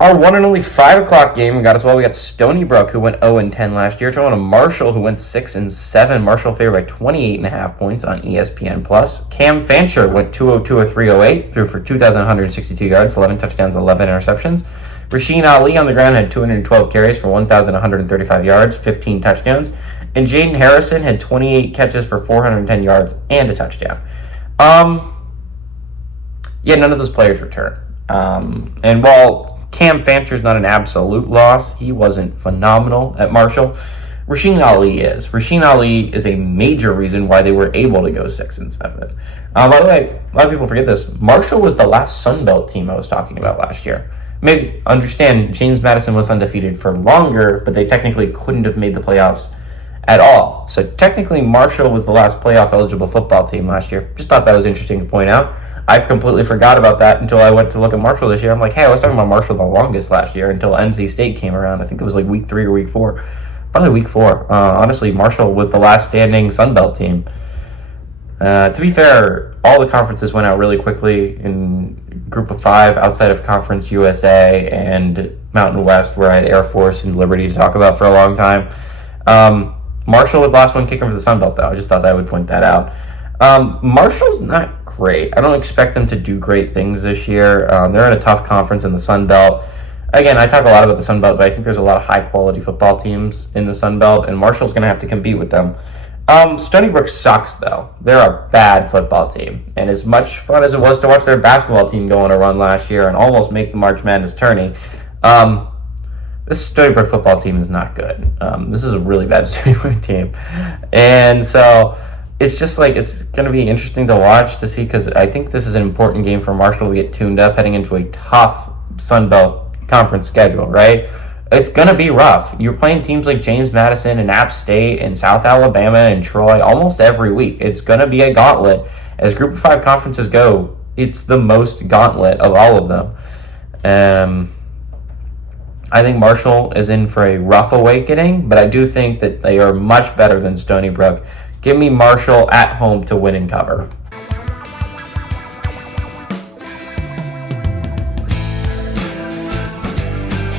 Our one and only 5 o'clock game we got as well. We got Stony Brook, who went 0-10 last year, to Marshall, who went 6-7. Marshall favored by 28.5 points on ESPN Plus. Cam Fancher went 202 or 308, threw for 2,162 yards, 11 touchdowns, 11 interceptions. Rasheen Ali on the ground had 212 carries for 1,135 yards, 15 touchdowns. And Jaden Harrison had 28 catches for 410 yards and a touchdown. None of those players returned. And while Cam Fancher's not an absolute loss, he wasn't phenomenal at Marshall, Rasheen Ali is. Rasheen Ali is a major reason why they were able to go 6-7. By the way, a lot of people forget this. Marshall was the last Sun Belt team I was talking about last year. Maybe understand, James Madison was undefeated for longer, but they technically couldn't have made the playoffs at all. So technically, Marshall was the last playoff eligible football team last year. Just thought that was interesting to point out. I've completely forgot about that until I went to look at Marshall this year. I'm like, hey, I was talking about Marshall the longest last year until NC State came around. I think it was like week 3 or week 4. Probably week 4. Honestly, Marshall was the last standing Sun Belt team. To be fair, all the conferences went out really quickly in Group of 5 outside of Conference USA and Mountain West, where I had Air Force and Liberty to talk about for a long time. Marshall was the last one kicking for the Sun Belt, though. I just thought I would point that out. Marshall's not great. I don't expect them to do great things this year. They're in a tough conference in the Sun Belt. Again, I talk a lot about the Sun Belt, but I think there's a lot of high-quality football teams in the Sun Belt, and Marshall's going to have to compete with them. Stony Brook sucks, though. They're a bad football team, and as much fun as it was to watch their basketball team go on a run last year and almost make the March Madness tourney, this Stony Brook football team is not good. This is a really bad Stony Brook team, and so it's just like, it's going to be interesting to watch to see, because I think this is an important game for Marshall to get tuned up heading into a tough Sun Belt conference schedule, right? It's going to be rough. You're playing teams like James Madison and App State and South Alabama and Troy almost every week. It's going to be a gauntlet. As Group of 5 conferences go, it's the most gauntlet of all of them. I think Marshall is in for a rough awakening, but I do think that they are much better than Stony Brook. Give me Marshall at home to win and cover.